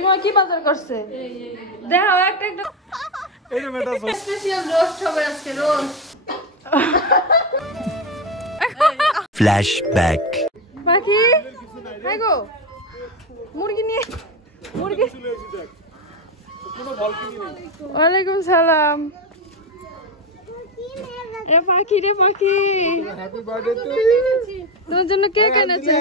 শাকিল মা কি বাজার করছে দেখো একটা একটা এই যে মেটা স্পেশাল রোস্ট হবে আজকে রোস্ট ফ্ল্যাশব্যাক বাকি হাই গো মুরগি নিয়ে মুরগি ওয়ালাইকুম সালাম এ পাখি রে পাখি হ্যাপি বার্থডে টু তোমার জন্য কেক এনেছে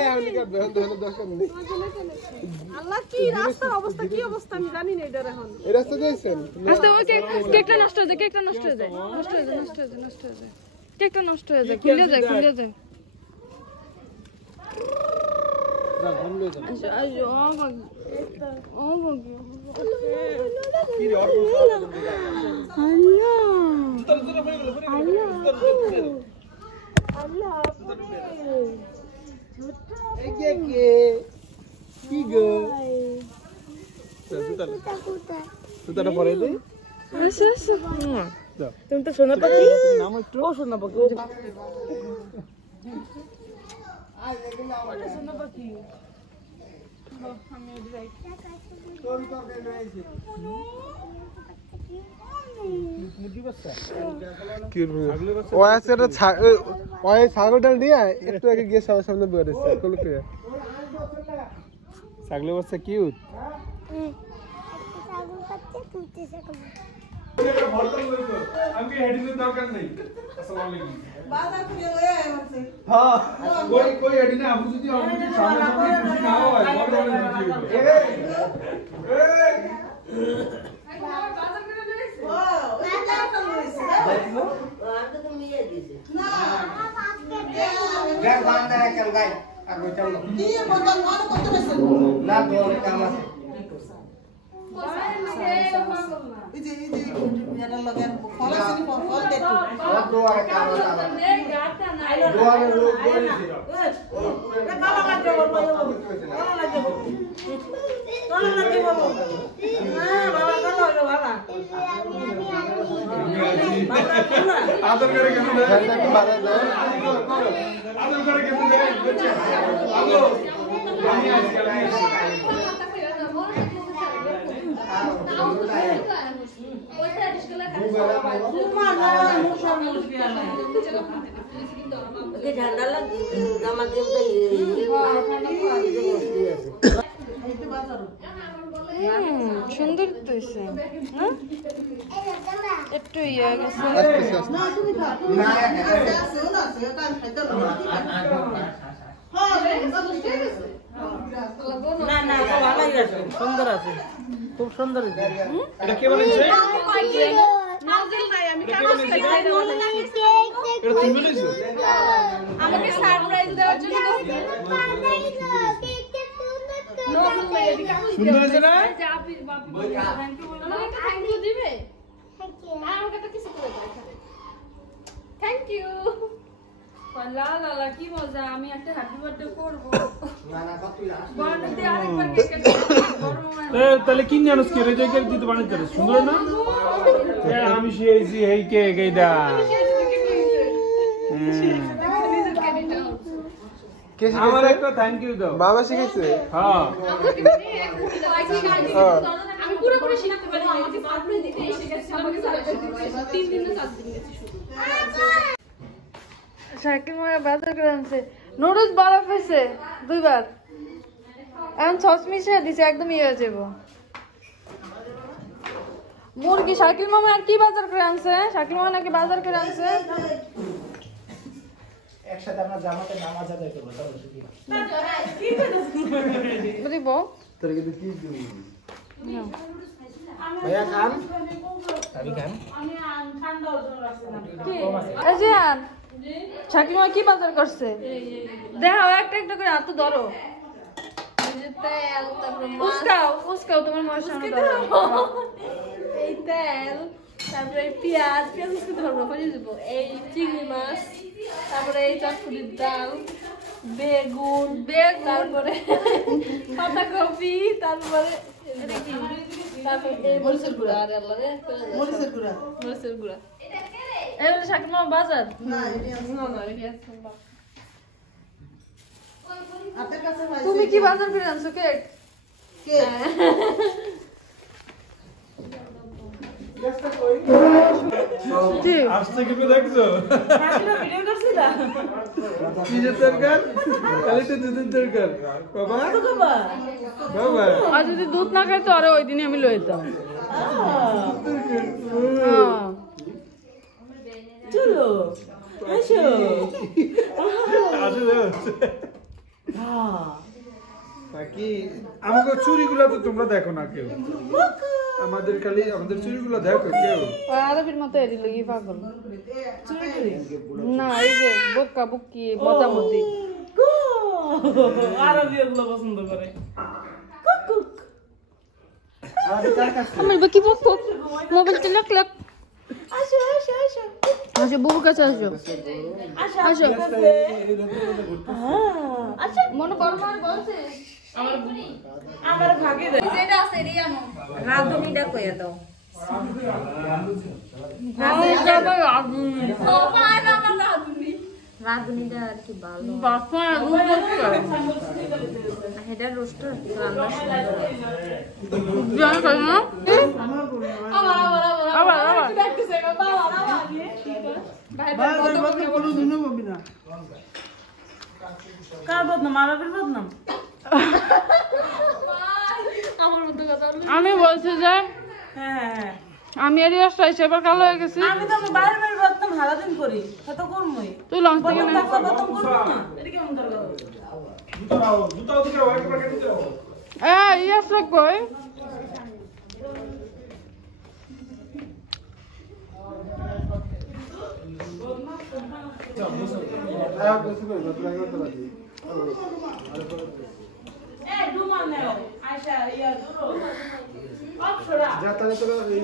আল্লাহ কি রাস্তার অবস্থা কি অবস্থা আমি জানি না এটা এখন এই রাস্তা দিয়েছেন আস্তে ওকে কেকটা নষ্ট হয়ে যায় কেকটা নষ্ট হয়ে যায় কেকটা নষ্ট হয়ে যায় খুলে যায় আইয়ো ও বাকি কি রে আর আল্লাহ কি গো সুতাটা পরে দেই আচ্ছা তুমি তো সোনা পাখি নাম একটু ও সোনা পাখি সোনা পাখি ছাগলটা দিয়ে একটু আগে গিয়ে সবার সামনে বেড়েছে ছাগলের বাচ্চা কিউট সুন্দর তো একটু ইয়ে গেছে সুন্দর আছে খুব সুন্দর এটা কে বানাইছে এটা তুমি বানাইছো আমাকে সারপ্রাইজ দেওয়ার জন্য সুন্দর হয়েছে না থ্যাংক ইউ দিবে আমাকে তো কিছু করে দাও থ্যাংক ইউ লা লা লা কি মজা আমি একটা হ্যাপি বার্থডে করব বার্থডে আরেকবার কেক কেটে তাহলে কি জানোস কে রেজে কেক দিতে বানাইতে সুন্দর না আমি শিয়েছি এই কেক এইটা আমার একটা থ্যাংক ইউ দাও বাবা শিখাইছে হ্যাঁ আমি পুরো পুরো শিখতে পারি আমাকে সারপ্রাইজ দিতে এসে গেছে আমাকে সারপ্রাইজ দিতে 3 দিন না 7 দিন গেছে শুধু শাকিল মায়া বাজার করে আনছে নুডলস বরফ হয়েছে দুইবার এখন সস মিশিয়ে দিছে একদম ইয়ে হয়ে যাবো মুরগি শাকিল মামা আর কি বাজার করে আনছে শাকিল মামা নাকি বাজার করে আনছে একসাথে আমরা জামাতে নামাজ আদায় করব চলো শুধু বুঝিব তোর কিন্তু কি দিব ভাইয়া খান আমি খান এই যে আন শাকিল মামা কি বাজার করছে দেখো একটা একটা করে হাত ধরো তেল তারপর উস্কাও তোমার মার সামনে ধরো এই তেল তারপরে পেঁয়াজ উস্কে ধরবো বুঝে যাবো এই চিংড়ি মাছ তারপরে এই চটপুরির ডাল বেগুন তারপরে পাতাকপি তারপরে এই মরিচের গুঁড়া আর আল্লাহ রে মরিচের গুঁড়া এই বলে শাকিল মামা বাজার না তুমি কি বাজার করে আনছো কেক আসছে কি দেখছো ভিডিও করছিলা কি যে দরকার খালি তো দুধের দরকার বাবা বাবা আর যদি দুধ না খাই তো আরে ওই দিনই আমি লয়ে যেতাম চলো আসো আসে বাকি আমাকে চুরিগুলো তো তোমরা দেখো না কেউ আমাদের খালি আমাদের চুরিগুলো দেখো কেউ আরবির মতো এরি লাগি পাগল না এই যে বক্কা বক্কি মতামতি আরবি এগুলো পছন্দ করে আমার বকি বক বক মোবাইলটা লাক লাক আসো আসো আসো আসো বুবু কাছে আসো আসো আসো আচ্ছা মনে করো না বলছে আমার ভাগে দে যেটা আছে রিয়ানো রাধুনিটা কইয়া দাও রাধুনিটা আর কি ভালো এটা রোস্ট রান্না কার বদনাম আরবির বদনাম আমি বলছি যে হ্যাঁ আমি এর রাস্তা এবার কালো হয়ে গেছি আমি তো বাইরে বাইরে বদনাম হারাদিন করি কত করমই তুই লঙ্কা থেকে বদনাম বদনাম করবি না এটা কেমন দরকার জুতাও দিকে একবার কেটে দাও ইয়াস কই এ ডুমা নেও আয়শা ইয়া দুরো অপসরা যা তাহলে তোরা এই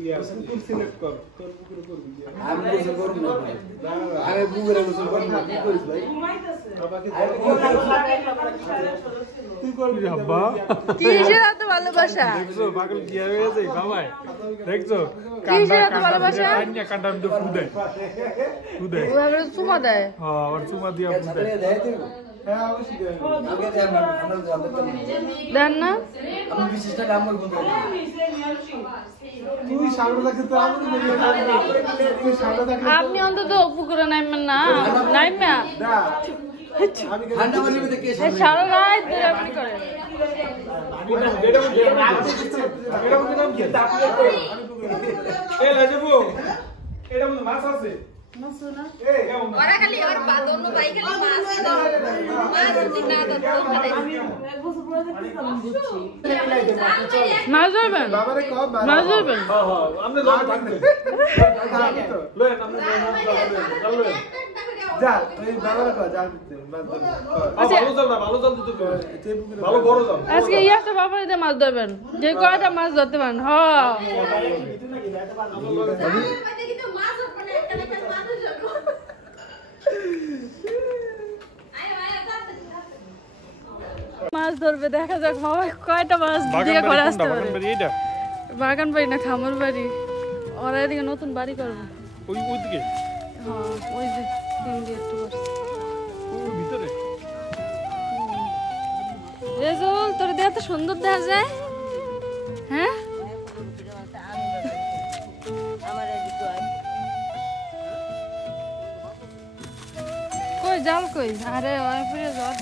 ইয়া কুকুর সিলেক্ট কর তোর কুকুর করবি আমি গোসল করব না আমি বুগরে গোসল করব না কি করিস ভাই ঘুমাইতেছে বাবাকে তুই করবি রে আব্বা কিসের এত ভালোবাসা দেখছো পাগল কি হয়ে গেছে বাবাই দেখছো কিসের এত ভালোবাসা কান্না কান্না তো ফুদে ফুদে ওভাবে চুমা দেয় হ্যাঁ আর চুমা দিয়া ফুদে দেয় তুই হ্যাঁ অবশ্যই দেয় আগে দেয় আমরা যাবো তো দেন না আমি বিশেষটা কাম করব না তুই সামনে লাগতে তো আমাদের তুই সামনে থাকলে আপনি অন্তত পুকুরে নাইবেন না নাইমা দা আমি ঠান্ডা পানির মধ্যে কে সারা রাত ধরে আপনি করেন এটা মধ্যে নাম কি এ লাজবু এটা মধ্যে মাছ আছে এই কেমন ওরা খালি আর বাদন বাই খালি মাছ যদি না দাও খালি এক বছর পরে দেখতেছিলাম বুঝছি মাছ ধরবেন বাবারে কব মাছ ধরবেন হ্যাঁ হ্যাঁ আমরা লোক থাকবে লয়েন আমরা লয়েন যা এই বাবারে কব যা দিতে ভালো জল দিতে ভালো বড় জল আজকে ইয়াসটা বাবার দিয়ে মাছ ধরবেন যে কয়টা মাছ ধরতে পারেন হ্যাঁ মাছ ধরবে দেখা যাক বাবা কয়টা মাছ দিয়ে ঘরে আসতে পারে বাগান বাড়ি না খামার বাড়ি ওরা এদিকে নতুন বাড়ি করবে ওই ওইদিকে হ্যাঁ ওই যে তিন দিয়ে একটু করছে ওই ভিতরে রেজল তোর দেয়া তো সুন্দর দেখা যায় হ্যাঁ কই জাল কই আরে ওই ফিরে জল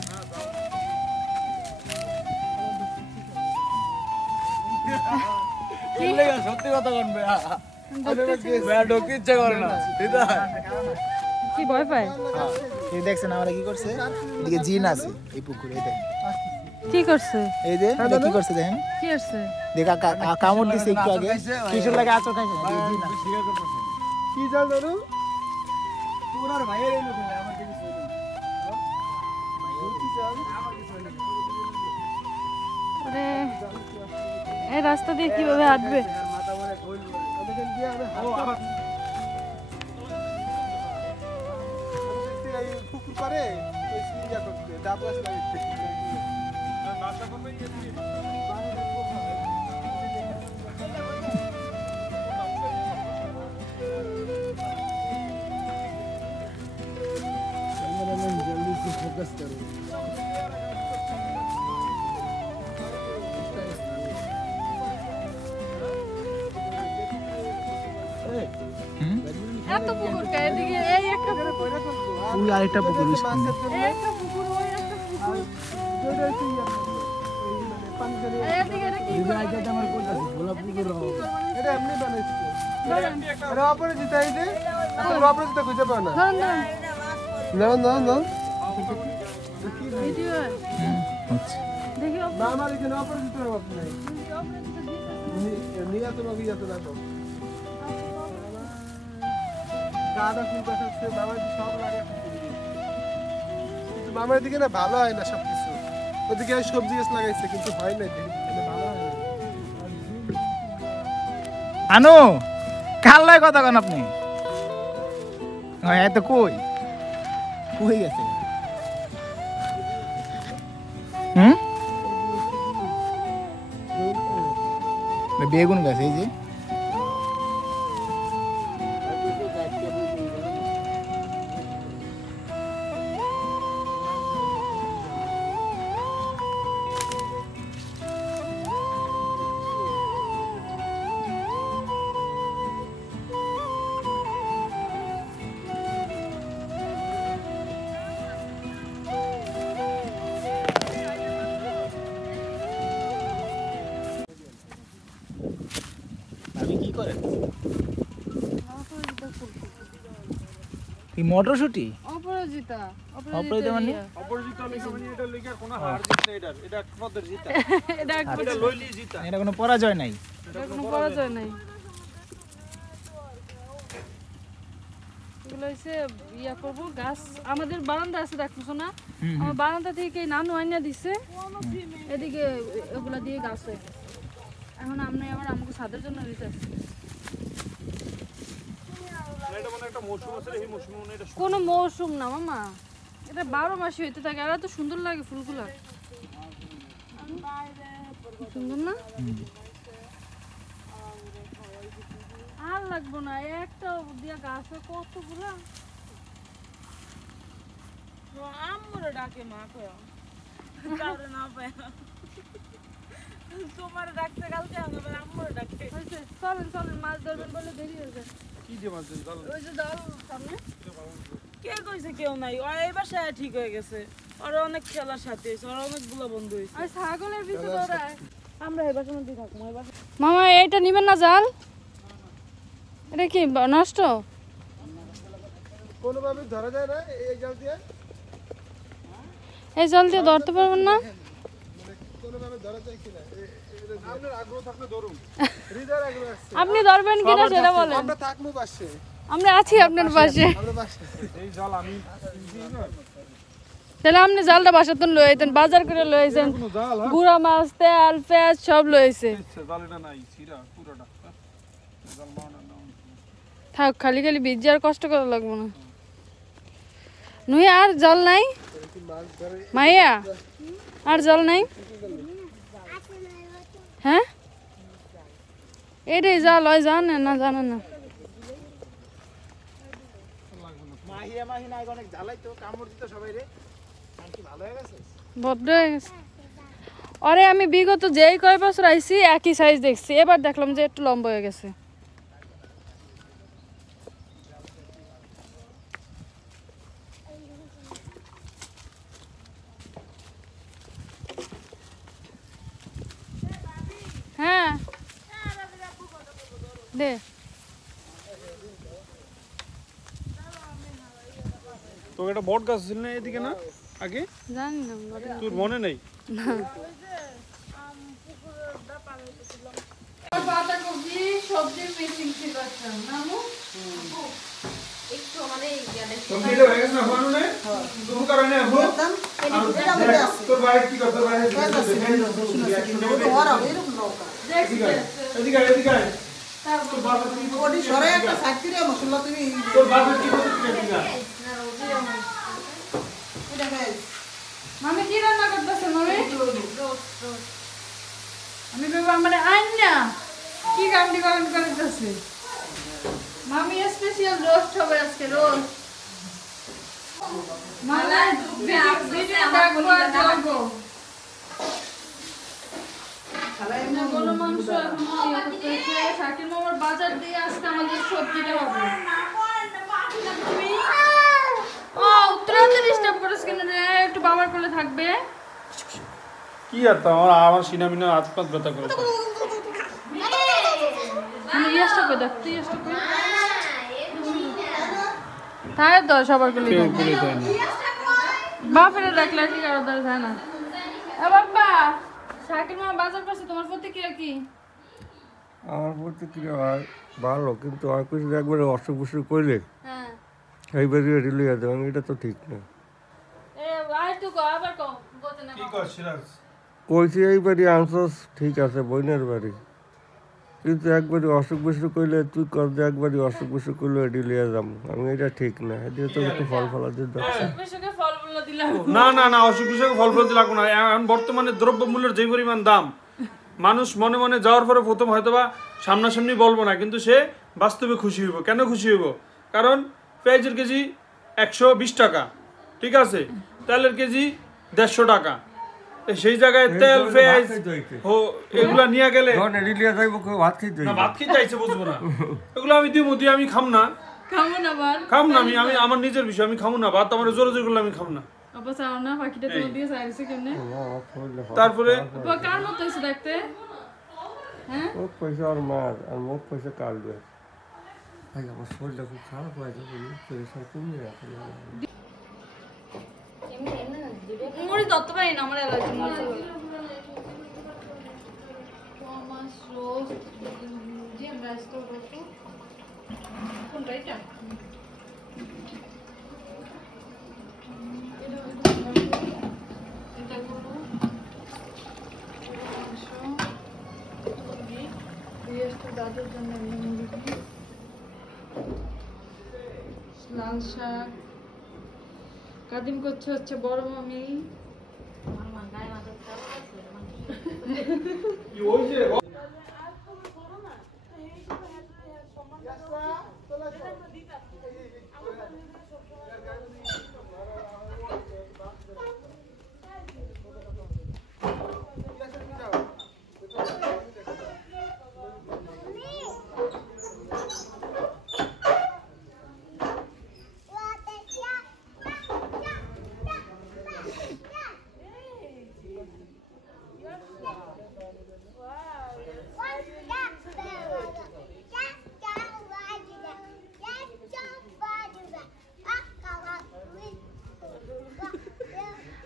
সত্যি কথা বলবে ঢোকে ইচ্ছা করে না কি ভয় পায় এই দেখছেন আমরা কি করছে এদিকে জিন আছে এই পুকুরে এই দেখেন কি করছে এই যে এটা কি করছে দেখেন কি আছে দেখা কামড় দিছে একটু আগে কিশোর লাগে আচর খাইছে এই জিন আছে কি জাল ধরো পুরার ভাইয়ের এই লোক আমার কিছু ওরে এই রাস্তা দিয়ে কিভাবে হাঁটবে পুকুর পারে ওই সিঙ্গা করতে ডাব গাছ লাগাইতে নাশা করবে कैमरामैन जल्दी से फोकस करो এত পুকুর কে এদিকে এই একটা পুকুর ওই আরেকটা পুকুর এই একটা পুকুর ওই একটা পুকুর এদিকে এটা কি এটা এমনি বানাইছে এটা অপরাজিত এই যে এখন অপরাজিত খুঁজে পাও না না ভিডিও আচ্ছা দেখি না আমার এখানে অপরাজিত বাপ নাই নিয়ে তোমাকে ইয়াতে রাখো গাঁদা ফুল গাছ আছে মামার সব লাগে কিন্তু মামার দিকে না ভালো হয় না সবকিছু ওদিকে সবজি গাছ লাগাইছে কিন্তু হয় না ভালো হয় না আনো কাল লয় কথা কন আপনি এত কই কই গেছে বেগুন গাছ এই যে আপনি কি করেন এই মটরশুটি অপরাজিতা অপরাজিতা মানে অপরাজিত মানে এটা লেখা কোনো হার জিত না এটা পদের জিতা এটা লইলি জিতা এটা কোনো পরাজয় নাই এটা কোনো পরাজয় নাই এগুলো হচ্ছে ইয়া করব গাছ আমাদের বারান্দা আছে দেখছো না আমার বারান্দা থেকে নানু আইনা দিছে এদিকে এগুলা দিয়ে গাছ হয়ে গেছে এখন আমরা আবার আমাকে ছাদের জন্য দিতে আসছি এটা মানে একটা মৌসুম আছে এই মৌসুমে মানে এটা কোনো মৌসুম না মামা এটা 12 মাসই হইতে থাকে আর এত সুন্দর লাগে ফুলগুলা সুন্দর না আর লাগবো না একটা দিয়া গাছ কতগুলা আম্মুরে ডাকে মা কয় কাউরে না পায় তোমার ডাকতে কালকে আমার আম্মুরে ডাকে হইছে চলেন চলেন মাছ ধরবেন বলে দেরি হয়ে যায় কি দিয়ে মাছ জাল ওই যে দল সামনে কে কইছে কেউ নাই ও এই বাসায় ঠিক হয়ে গেছে আর অনেক খেলার সাথে হইছে আর অনেকগুলো বন্ধু হইছে আর ছাগলের পিছে দৌড়ায় আমরা এই বাসার মধ্যে থাকবো এই বাসা মামা এইটা নিবেন না জাল এটা কি নষ্ট কোনো ভাবে ধরা যায় না এই জাল দিয়ে এই জাল দিয়ে ধরতে পারবেন না কোনো ভাবে ধরা যায় কিনা আপনার আগ্রহ থাকলে ধরুন হৃদয়ের আগ্রহ আছে আপনি ধরবেন কিনা সেটা বলেন আমরা থাকবো পাশে আমরা আছি আপনার পাশে আমরা পাশে এই জাল আমি তাহলে আপনি জালটা বাসাতন লই আইতেন বাজার করে লই আইছেন কোনো জাল গুড়া মাছ তেল পেঁয়াজ সব লই আইছে জাল এটা নাই সিরা পুরোটা জাল মানা না থাক খালি খালি ভিজে আর কষ্ট করা লাগবে না নুই আর জল নাই মাইয়া আর জল নাই হ্যাঁ এটাই জাল হয় জানে না জানে না মাহিয়া মাহিনা অনেক জ্বালাই তো কামড় দিত সবাই রে কি ভালো হয়ে গেছে বড্ড হয়ে গেছে আরে আমি বিগত যেই কয় বছর আইছি একই সাইজ দেখছি এবার দেখলাম যে একটু লম্বা হয়ে গেছে হ্যাঁ দে তো এটা বট গাছ ছিল না এদিকে না আগে জানি না তোর মনে নেই বাঁধাকপি সবজির মিক্সিং ছিল একটা নামু একটু মানে কমপ্লিট হয়ে গেছে না হলো না তুমি করো না আপু তোর ভাই কি করতে পারে এদিকে এদিকে তোর বাবা কি বডি সরে একটা সাইড করে মশলা তুমি তোর বাবা কি করতে না মামি কি রান্না করতেছে মামি আমি বাবা আমারে আইন না কি কামড়ি করেন করতেছে মামি স্পেশাল রোস্ট হবে আজকে রোস্ট মালা ভিডিও দেখবো গরু মাংস এখন শাকিল মামার বাজার দিয়ে আজকে আমাদের সবজিটা হবে না তুমি? ও উত্তরা তো ডিস্টার্ব করিস কেন রে? একটু বাবার কোলে থাকবে। কি আর তো আমার সিনামিনা হাত পাত ব্যথা করে মানে ইয়াসটা কই দেখ, তুই ইয়াসটা কই। তাই তো সবার কোলে কেউ থাকবে। করে দেয় না বাপরে দেখলে কি কারো দর যায় না। এ বাবা, শাকির মা বাজার করছে, তোমার প্রতিক্রিয়া কি? আমার প্রতিক্রিয়া হয় ভালো, কিন্তু আর কিছু একবারে অসুখ বিসুখ করলে হ্যাঁ এইবারই এটি লইয়া দেবেন, এটা তো ঠিক না। এ আর একটু কো, আবার কো, বলতে না কি কর সিরাজ কইছি এইবারই আনছস ঠিক আছে বইনের বাড়ি, কিন্তু একবারই অসুখ বিসুখ করলে তুই কর যে একবারই অসুখ বিসুখ করলে এটি লইয়া যাম, আমি এটা ঠিক না। এদিকে তো একটু ফল ফলা দিতে বেশকে ফল বললো দিলাম। না না না অসুখ বিসুখ ফল ফল লাগবে না। এখন বর্তমানে দ্রব্য মূল্যের যে পরিমাণ দাম, মানুষ মনে মনে যাওয়ার পরে প্রথম হয়তোবা সামনাসামনি বলবো না, কিন্তু সে বাস্তবে খুশি হইব। কেন খুশি হইব? কারণ পেঁয়াজের কেজি 120 টাকা, ঠিক আছে, তেলের কেজি 150 টাকা। সেই জায়গায় তেল পেঁয়াজ এগুলা নিয়ে গেলে এটি লইয়া যাইব কেউ ভাত খেতে না, ভাত খেতে চাইছে বুঝবো না। এগুলো আমি দিয়ে আমি খাম না, খাবো না বার। খাম না। আমি আমার নিজের বিষয়, আমি খাবো না ভাত। আমার জোরে জোরে করলে আমি খাবো না। আপা চাও না পাখিটা তোমার দিয়ে চাইছে কেমনে? তারপরে আপা কার মতো হইছে দেখতে? হ্যাঁ মুখ পয়সা আর মার আর মুখ পয়সা কাটবে। ভাই আমার শরীরটা খুব খারাপ হয়ে যাবে, মুখ পয়সা কমে আছে। মুড়ি দত্ত পাই না, আমার অ্যালার্জি মরে যাবে। টমাস রোস্ট জি রাইস তো রোস্ট কোনটা এটা? এটা করব বিয়ের দাদুর জন্য মুড়ি, লাল শাক। কাদিম করছে হচ্ছে বড় মামি।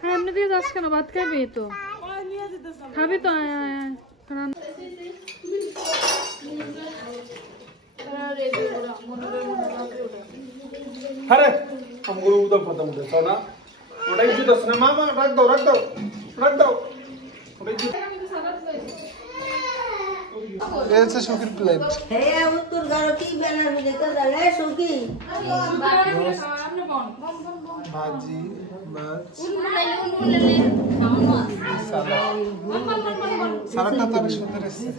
হ্যাঁ এমনি দিয়ে যাস কেন? ভাত খাবি তো, খাবি তো। আরে আমগুলো উদম কথা মুদে তো না, ওটাই জুত আছে না। মামা রাখ দাও রাখ দাও রাখ দাও, ওটাই জুত। এই হচ্ছে শুকির প্লেট। হ্যাঁ উত্তর গারো কি বেলার মধ্যে তো দাঁড়ে শুকি ভাজি মাছ সালাডটা তো অনেক সুন্দর এসেছে।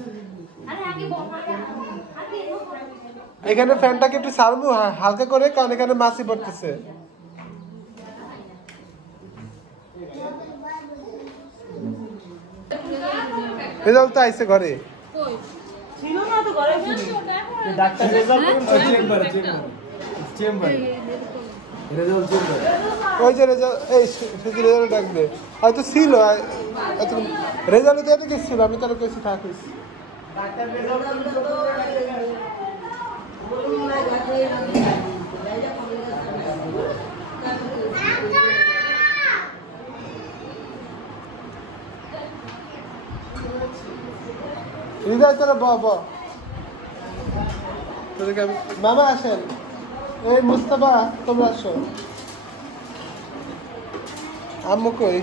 এখানে ফ্যানটাকে একটু সারবো হালকা করে, কারণ এখানে মাছি পড়তেছে। রেজাল্ট তো আইছে ঘরে। ছিল না তো ঘরে ছিল। ডাক্তার রেজাল্ট চেম্বারে চেম্বারে রেজাল্ট চেম্বারে ওই যে রেজাল্ট, এই শুধু রেজাল্ট ডাকবে হয়তো ছিল, রেজাল্ট তো এত কিছু ছিল, আমি তাহলে কেছি থাকিস। ডাক্তার রেজাল্ট হৃদয় তোরা মামা আসেন, এই মুস্তাফা তোমরা আসো। আম্মু কই?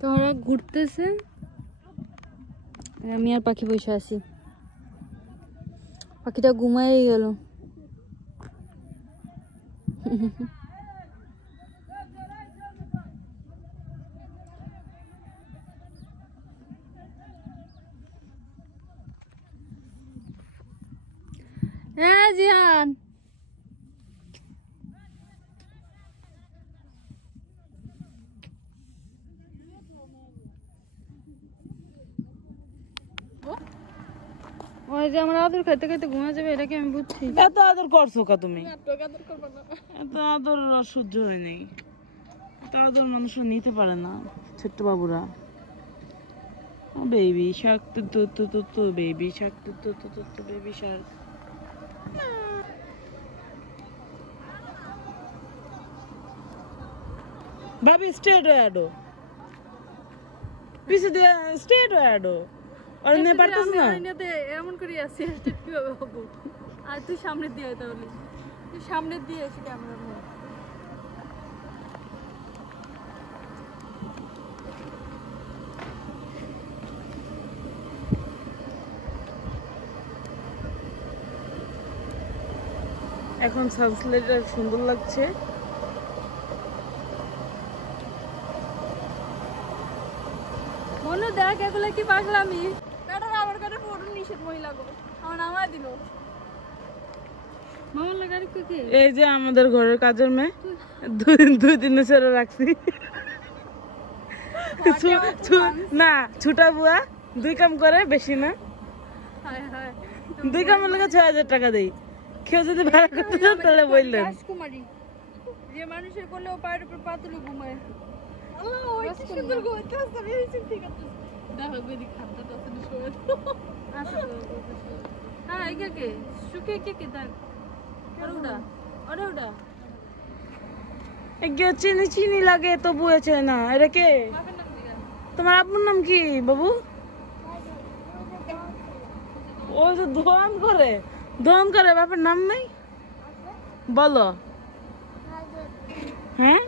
তোমরা ঘুরতেছে, আমি আর পাখি বসে আছি। পাখিটা ঘুমাই গেল। হ্যাঁ জিহান ওই যে আমার আদর খাইতে খাইতে ঘুমা যাবে এটাকে আমি বুঝছি। এত আদর করছো কা তুমি? এত আদর আর সহ্য হয় নাই। এত আদর মানুষরা নিতে পারে না ছোট্ট বাবুরা। বেবি শার্ক তু বেবি শার্ক তু বেবি শার্ক। ভাবি স্ট্রেট হয়ে আডো, পিছে দিয়ে স্ট্রেট হয়ে আডো। আর নে পারতেছ না? এমন করে আসি কিভাবে হবো? আর তুই সামনে দিয়ে তাহলে, তুই সামনে দিয়ে এসে ক্যামেরা ধর। এখন সানসেটটা সুন্দর লাগছে। মনে দেখ এগুলো কি পাগলামি। ম্যাডাম আমার কাছে ফটো নিষেধ মহিলা গো, আমার নামা দিল মামার লাগার কি? এই যে আমাদের ঘরের কাজের মেয়ে দুই দিনে ছেড়ে রাখছি। না ছুটা বুয়া দুই কাম করে, বেশি না। দুই কামের লাগে ৬,০০০ টাকা দেই। কেউ যদি ভাড়া করতে চান তাহলে বললেন। রাজকুমারী যে মানুষের কোলে পায়ের উপর পা তুলে ঘুমায়। আল্লাহ ওই কি সুন্দর ঘুমাইতে আছে। আমি এই ঠিক আছে দেখো গদি খাতা তো আছে শোয়ে আসো। হ্যাঁ এই কে সুকে কে দেখ ওটা ওটা একটু চিনি চিনি লাগে তো বুয়েছে না। এটা কে? তোমার আপনার নাম কি বাবু? ও যে ধোয়ান করে বাপের নাম নাই বলো। হ্যাঁ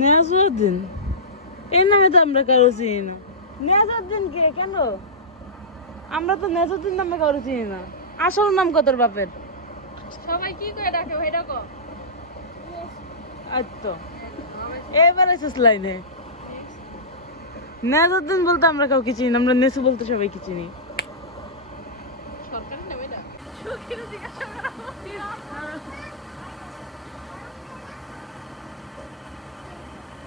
নেয়াজউদ্দিন, এই নামে তো আমরা কারো চিনি না। নেয়াজউদ্দিন কে? কেন আমরা তো নেয়াজউদ্দিন নামে কারো চিনি না। আসল নাম কত বাপের? সবাই কি করে ডাকে ভাই ডাকো। আচ্ছা এবার এসেছ লাইনে। নেয়াজউদ্দিন বলতে আমরা কাউকে চিনি না, আমরা নেসু বলতে সবাইকে চিনি। সরকারি নামে না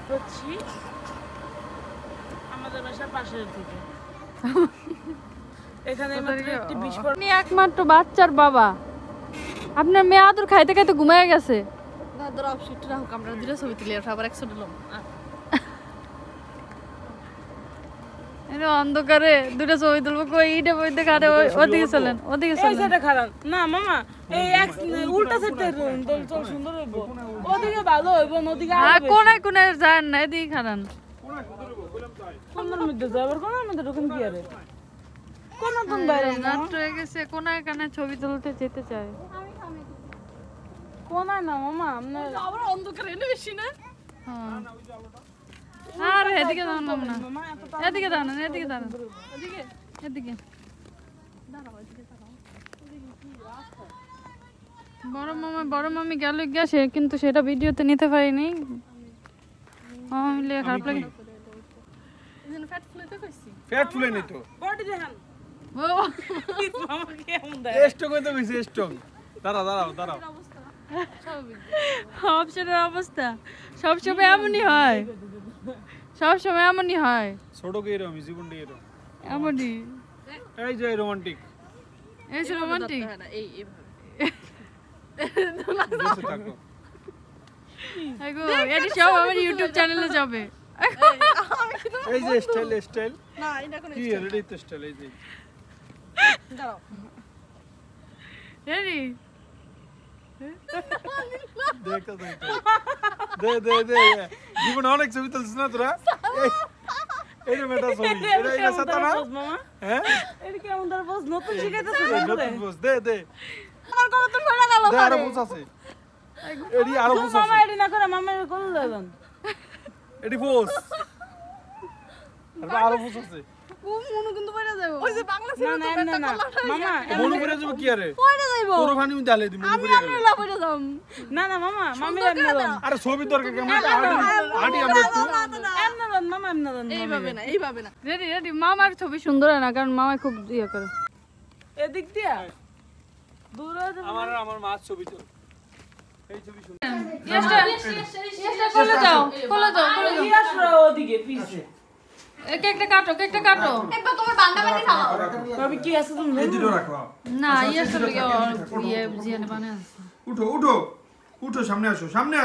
হচ্ছি আমাদের বাসার পাশের থেকে। এখানে মাত্র একটি বিস্ফোরণ। আপনি একমাত্র বাচ্চার বাবা, আপনার মেয়ে আদর খাইতে খাইতে ঘুমিয়ে গেছে। দাদর অপশিট রাখো, আমরা দুটো ছবি তুলি আর আবার একসাথে লম। এর অন্ধকারে দুটো ছবি তুলবো কই ইটা বইতে কারে ওদিকে চলেন ওদিকে এই চলেন। সাইডে খারাপ না মামা, এই এক উল্টা সাইডে তো সুন্দর হইব। ওদিকে ভালো হইব, ওদিকে আর কোনায় কোনায় যান না, এদিকে খারান। কোনার মধ্যে যাবার কোনার মধ্যে ঢুকেন কি আরে? কোন কোন বাইরে রাত হয়ে গেছে, কোনায় কানায় ছবি তুলতে যেতে চায়। কোনায় না মামা, আমরা আবার অন্ধকারে এনে বেশি না। আর এদিকে দাঁড়ান না, এদিকে দাঁড়ান, এদিকে দাঁড়ান, এদিকে এদিকে বড় মামি গেল গেছে, কিন্তু সেটা ভিডিওতে নিতে পারিনি। মিলে খারাপ লাগে। ফ্যাট ফুলে নি তো বডি দেখান। ও মামা কেমন দেয়? স্টক হইতে কইছে স্টক। দাঁড়াও অপশনের অবস্থা সবসময় এমনই হয়, সবসময় এমনই হয়। ছোট কে এরকম জীবনটা এরকম এমনই এই যে রোমান্টিক এই যে রোমান্টিক। বেঁচে থাকো। আগো এটি সব আমার ইউটিউব চ্যানেলে যাবে। এই যে স্টাইল না এটা কোন কি রেডি তো স্টাইল। এই যে দাঁড়াও রেডি দেখো দে জীবন অনেক ছবি তুলছিস না তোরা। এই রে মেটা ছবি এটা সাতা না মামা হ্যাঁ? এটা কেমন ধর বস নতুন শিখাইতেছ এই নতুন বস দে আমার কথা তো সরে গেল। দে আরো বুঝ আছে এডি আরো বুঝ মামা আছে এডি না করে মামা কোন দেবেন? এডি বস আরো বুঝ আছে। ও মনু কিন্তু পড়ে যাবে। ওই যে বাংলা না না না মামা মনে করে যাব কি আরে পড়ে যাইবো। তোর ফানি আমি ডালে দি মনে করে গেল। আমরা পড়ে যাম। না মামা মামি এমন দেন। আরে ছবি দরকার কেমন আটি আমরা একটু এমন দেন মামা এমন দেন। এইভাবে না রেডি মামার ছবি সুন্দর হয় না, কারণ মামা খুব ইয়ে করে। এদিক দিয়া দূরে আমার মাছ ছবি তো এই ছবি সুন্দর। ইয়েসটা কোলে যাও আসরা ওদিকে পিছে কেকটা কাটো কেকটা কাটো একবার তোমার বান্না বানি খাও ভাবি কি আছে তুমি এই দুটো রাখো না ইয়ের সাথে ইয়ে জিয়ানে বানায় আছে উঠো উঠো উঠো সামনে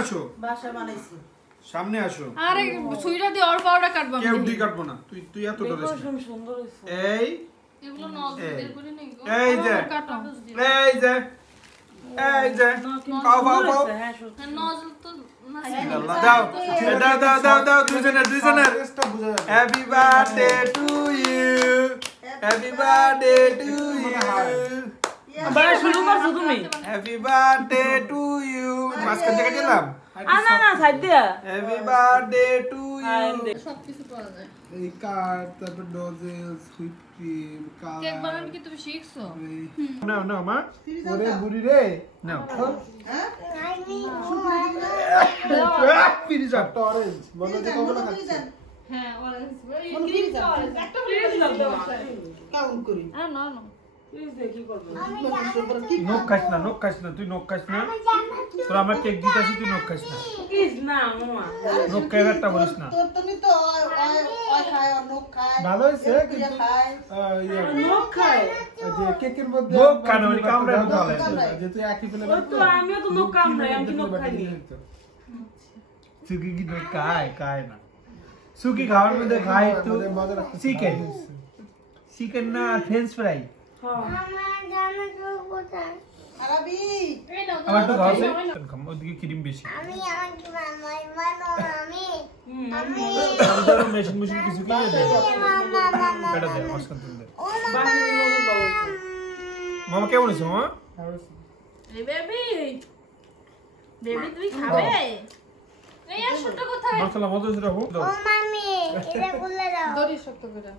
আসো বাসা বানাইছি সামনে আসো আরে সুইটা দিয়ে অর পাউডার কাটবো কেউ ডি কাটবো না তুই এত ডরিস না। সুন্দর হয়েছে এই এগুলো নজল বের করে নেই গো এই যে কাটো এই যে পাও হ্যাঁ সুন্দর নজল তো দাও দুজনের happy birthday to you happy birthday to you ভাই শুরু করছো তুমি happy birthday to you mask থেকে দিলাম না সাইড দিয়া হ্যাপি বার্থডে টু ইউ সবকিছু পাওয়া যায় এই কার্ড তারপর ডজেল সুইট ক্রিম কেক বানানো কি তুমি শিখছো নাও মা ওরে বুড়ি রে নাও অরেঞ্জ বলো যে কমলা খাচ্ছে হ্যাঁ অরেঞ্জ একটা কাউন্ট করি না না কি করবে নখ খাইস না তুই নখ খাইস না তোর আমার কেক দিতেছি তুই নখ খাইস না কিস না মামা নখ খাই একটা বলিস না তোর তো নি তো ওই খায় অনেক খায় ভালো হয়েছে কিন্তু খায় নখ খায় যে কেকের মধ্যে নখ কানে ওই কামড়ে ভালো যেহেতু একই ফেলে ওই তো আমিও তো নখ কাম খাই আমি কি নখ খাইনি সুকি কি নখ খায় না সুকি খাওয়ার মধ্যে খাই তো মজা রাখতে চিকেন না ফ্রেঞ্চ ফ্রাই আরবি আমার তো খাওয়াছে ওদিকে ক্রিম বেশি মেশিন কিছু কি এটা দে মাস্কান দে মামা কেমন আছে মামা বেবি তুই খাবে এই আর ছোট কোথায় মশলা মতো সেটা হোক দাও দড়ি শক্ত করে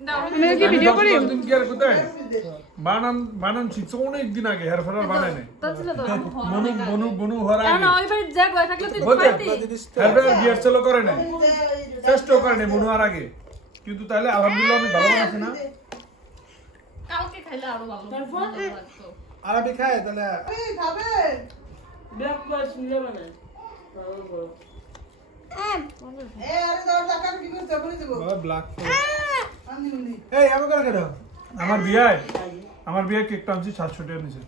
আমি কি ভিডিও করি দিন কি আর কোথায় বানান শিখছো অনেক দিন আগে হেয়ার ফেরার বানায় নাই তাছলে তো বনু হওয়ার আগে না ওই ভাই জ্যাক হয়ে থাকলে তুই বলতে পাইতি হেয়ার ফেরার বিয়ার চলো করে নাই চেষ্টা করে নাই বনু হওয়ার আগে কিন্তু তাহলে আলহামদুলিল্লাহ আমি ভালো বানাচ্ছি না কালকে খাইলে আরো ভালো লাগতো আরবি খায় তাহলে এই খাবে ব্যাক পাস নিয়ে মানে এ আরে দাও টাকা কি করতে বলে দেব ব্ল্যাক আমি নি এই আমি করে কেন আমার বিয়ে কেকটা আনছি 700 টাকা নিছে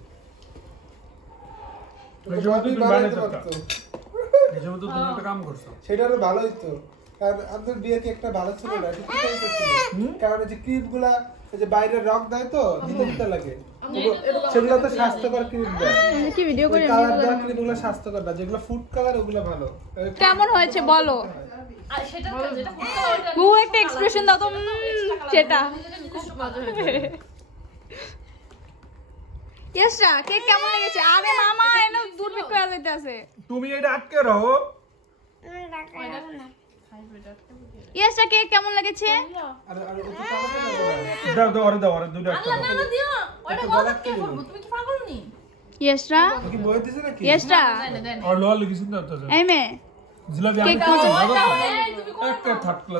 তুমি বানাইতে পারতো এই জন্য তো তুমি একটা কাম করছো সেটা আরো ভালো হইতো কারণ আপনার বিয়ে কি একটা ভালো ছিল না ঠিক আছে কারণ এই যে ক্রিম গুলা এই যে বাইরে রক দেয় তো দিতে লাগে সেগুলো তো স্বাস্থ্যকর ক্রিম দেয় কি ভিডিও করে কালার দেওয়া ক্রিম গুলো স্বাস্থ্যকর না যেগুলো ফুড কালার ওগুলো ভালো কেমন হয়েছে বলো আর সেটা যেটা ও একটা এক্সপ্রেশন দাও তো সেটা খুব মজা হয়েছে ইয়েসরা কেক কেমন লেগেছে আরে মামা এনে দূরবীক্ষণ করে যাইতেছে তুমি এটা আটকে রাখো ইয়েসরা কেক কেমন লেগেছে আর আর একটু কালার দাও আরে দুটো একটা না না দিও ওটা গলা কে করব তুমি কি পাগল নি ইয়েসরা কি বই দিছে নাকি ইয়েসরা আর লোয়া লিখিস না তো এই মে জিলাপি আমি কেক খাবো একটা থাটকলা